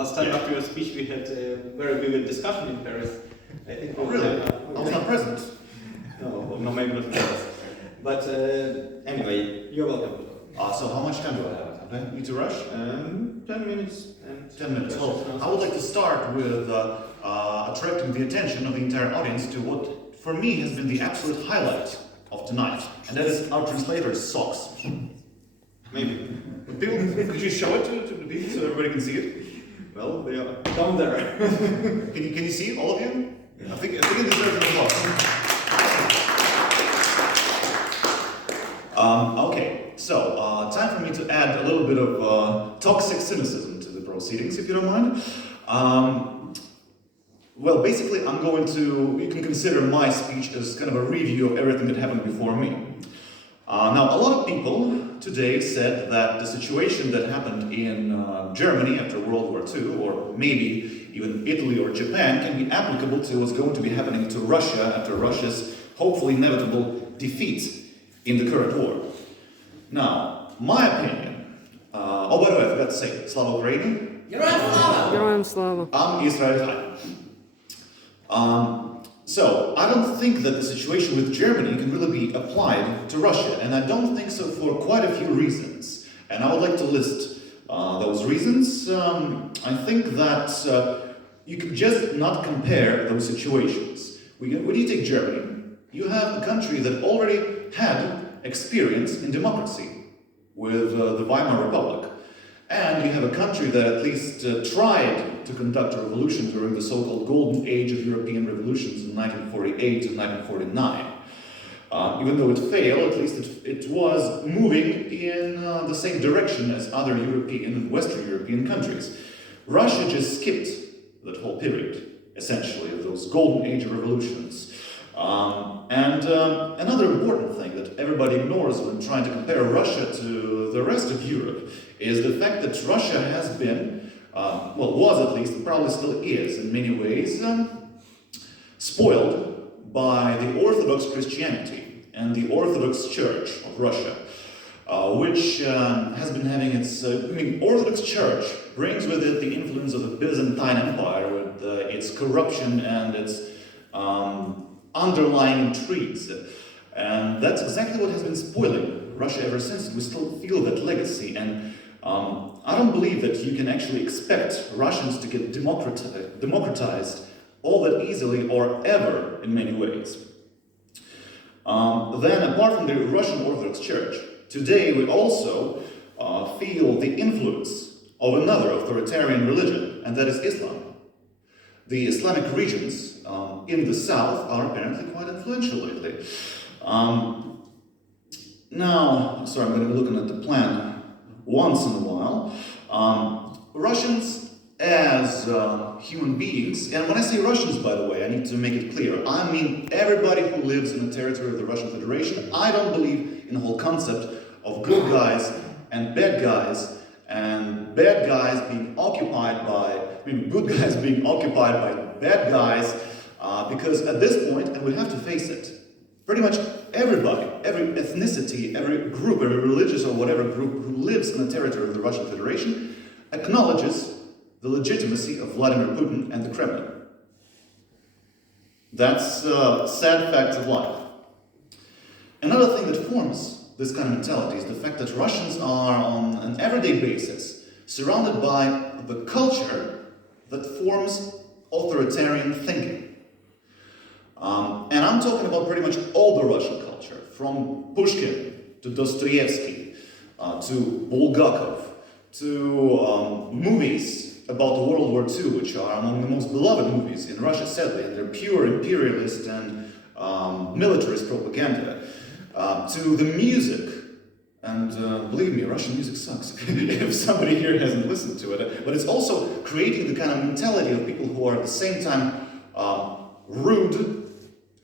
Last time after your speech we had a very vivid discussion in Paris. I think really? I was not present. No, maybe not in Paris. But anyway, you're welcome. So how much time do I have? Do I need to rush? 10 minutes. And 10 minutes. Well, I would like to start with attracting the attention of the entire audience to what, for me, has been the absolute highlight of tonight, and that is our translator's socks. Maybe. People, could you show it to the people so everybody can see it? Well, they are down there. Can you see it, all of you? I think it deserves an applause. Okay, so time for me to add a little bit of toxic cynicism to the proceedings, if you don't mind. Well, basically, you can consider my speech as kind of a review of everything that happened before me. Now, a lot of people today said that the situation that happened in Germany after World War II, or maybe even Italy or Japan, can be applicable to what's going to be happening to Russia after Russia's hopefully inevitable defeat in the current war. Now, my opinion, by the way, I forgot to say, Slava Ukraini. Героям слава. I'm Israel High. So, I don't think that the situation with Germany can really be applied to Russia, and I don't think so for quite a few reasons. And I would like to list those reasons. I think that you can just not compare those situations. When you take Germany, you have a country that already had experience in democracy with the Weimar Republic. And you have a country that at least tried to conduct a revolution during the so-called golden age of European revolutions in 1948 and 1949. Even though it failed, at least it was moving in the same direction as other European and Western European countries. Russia just skipped that whole period, essentially, of those golden age of revolutions. Another important thing that everybody ignores when trying to compare Russia to the rest of Europe is the fact that Russia has been, was at least, probably still is in many ways, spoiled by the Orthodox Christianity and the Orthodox Church of Russia, which has been having its, Orthodox Church brings with it the influence of the Byzantine Empire with its corruption and its underlying intrigues. And that's exactly what has been spoiling Russia ever since. We still feel that legacy, and I don't believe that you can actually expect Russians to get democratized all that easily or ever in many ways. Then, apart from the Russian Orthodox Church, today we also feel the influence of another authoritarian religion, and that is Islam. The Islamic regions in the south are apparently quite influential lately. Now, sorry, I'm going to be looking at the plan once in a while. Russians as human beings, and when I say Russians, by the way, I need to make it clear, I mean everybody who lives in the territory of the Russian Federation. I don't believe in the whole concept of good guys and bad guys being occupied by, good guys being occupied by bad guys, because at this point, and we have to face it, pretty much everybody, every ethnicity, every group, every religious or whatever group who lives in the territory of the Russian Federation acknowledges the legitimacy of Vladimir Putin and the Kremlin. That's sad facts of life. Another thing that forms this kind of mentality is the fact that Russians are on an everyday basis surrounded by the culture that forms authoritarian thinking. And I'm talking about pretty much all the Russian culture, from Pushkin to Dostoevsky, to Bulgakov, to movies about World War II, which are among the most beloved movies in Russia, sadly, and they're pure imperialist and militarist propaganda, to the music. And believe me, Russian music sucks, if somebody here hasn't listened to it. But it's also creating the kind of mentality of people who are at the same time rude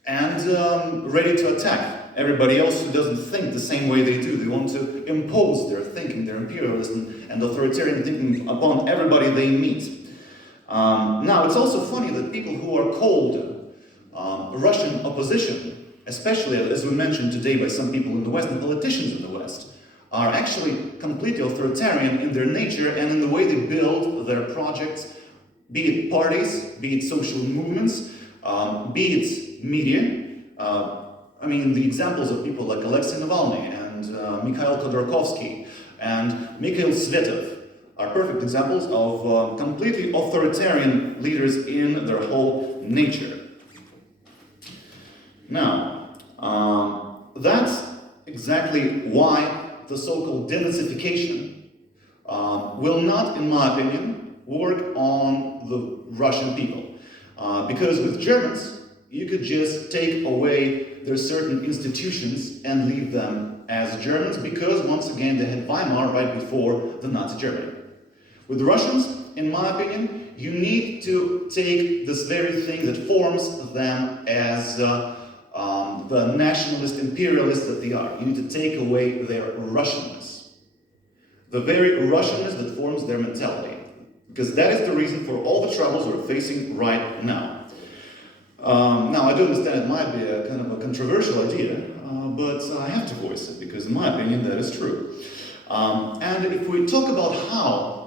and ready to attack everybody else who doesn't think the same way they do. They want to impose their thinking, their imperialism and authoritarian thinking upon everybody they meet. Now, it's also funny that people who are called Russian opposition, especially as we mentioned today by some people in the West and politicians in the West, are actually completely authoritarian in their nature and in the way they build their projects, be it parties, be it social movements, be it media. I mean, the examples of people like Alexei Navalny and Mikhail Khodorkovsky and Mikhail Svetov are perfect examples of completely authoritarian leaders in their whole nature. Now, that's exactly why the so-called denazification will not, in my opinion, work on the Russian people. Because with Germans, you could just take away their certain institutions and leave them as Germans, because once again they had Weimar right before the Nazi Germany. With the Russians, in my opinion, you need to take this very thing that forms them as the nationalist imperialists that they are. You need to take away their Russianness. The very Russianness that forms their mentality. Because that is the reason for all the troubles we're facing right now. Now, I do understand it might be a kind of a controversial idea, but I have to voice it because in my opinion that is true. And if we talk about how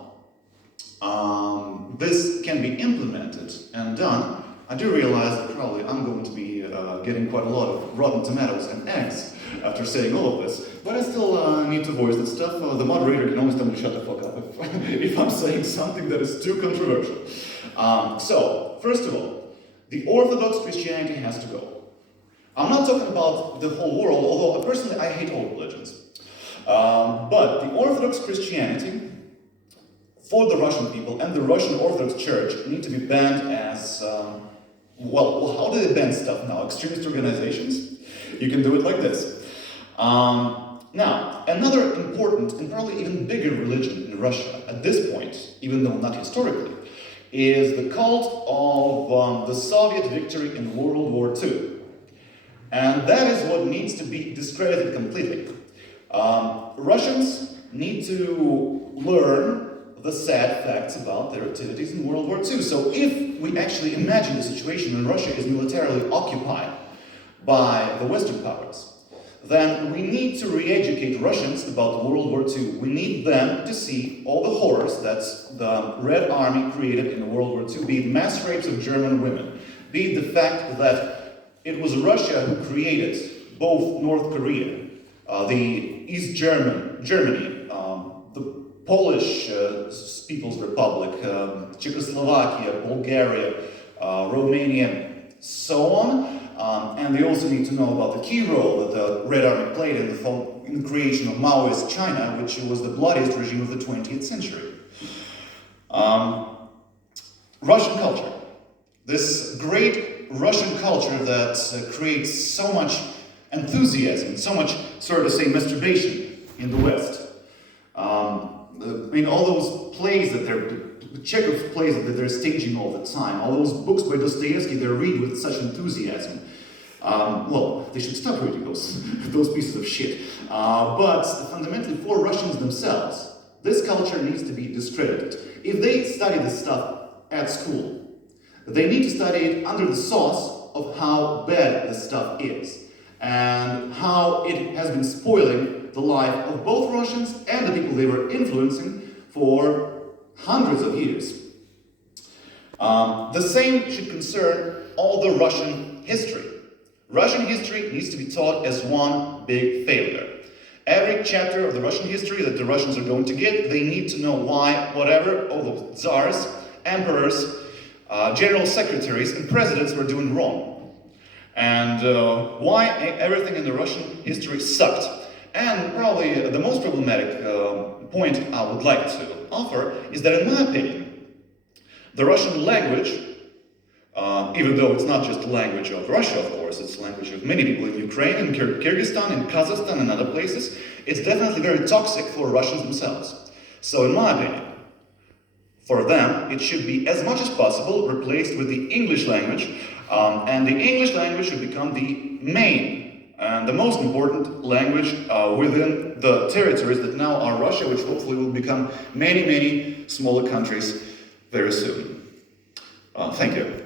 this can be implemented and done, I do realize that probably I'm going to be getting quite a lot of rotten tomatoes and eggs after saying all of this, but I still need to voice this stuff. The moderator can always tell me to shut the fuck up if I'm saying something that is too controversial. So, first of all, the Orthodox Christianity has to go. I'm not talking about the whole world, although personally I hate all religions. But the Orthodox Christianity for the Russian people and the Russian Orthodox Church need to be banned as, well, how do they ban stuff now? Extremist organizations? You can do it like this. Now, another important and probably even bigger religion in Russia at this point, even though not historically, is the cult of the Soviet victory in World War II. And that is what needs to be discredited completely. Russians need to learn the sad facts about their activities in World War II. So if we actually imagine the situation when Russia is militarily occupied by the Western powers, then we need to re-educate Russians about World War II. We need them to see all the horrors that the Red Army created in World War II, be it mass rapes of German women, be it the fact that it was Russia who created both North Korea, the East Germany, the Polish People's Republic, Czechoslovakia, Bulgaria, Romania, so on. And they also need to know about the key role that the Red Army played in the creation of Maoist China, which was the bloodiest regime of the 20th century. Russian culture. This great Russian culture that creates so much enthusiasm, so much, sorry to say, masturbation in the West. I mean, all those plays that the Chekhov's plays that they're staging all the time, all those books by Dostoevsky they read with such enthusiasm. Well, they should stop reading those pieces of shit. But fundamentally, for Russians themselves, this culture needs to be discredited. If they study this stuff at school, they need to study it under the sauce of how bad this stuff is and how it has been spoiling the life of both Russians and the people they were influencing for hundreds of years. The same should concern all the Russian history. Russian history needs to be taught as one big failure. Every chapter of the Russian history that the Russians are going to get, they need to know why, whatever, all the tsars, emperors, general secretaries, and presidents were doing wrong. And why everything in the Russian history sucked. And probably the most problematic point I would like to offer is that, in my opinion, the Russian language, even though it's not just the language of Russia, of course, it's the language of many people in Ukraine, in Kyrgyzstan, in Kazakhstan, and other places, it's definitely very toxic for Russians themselves. So, in my opinion, for them, it should be as much as possible replaced with the English language, and the English language should become the main and the most important language within the territories that now are Russia, which hopefully will become many, many smaller countries very soon. Thank you.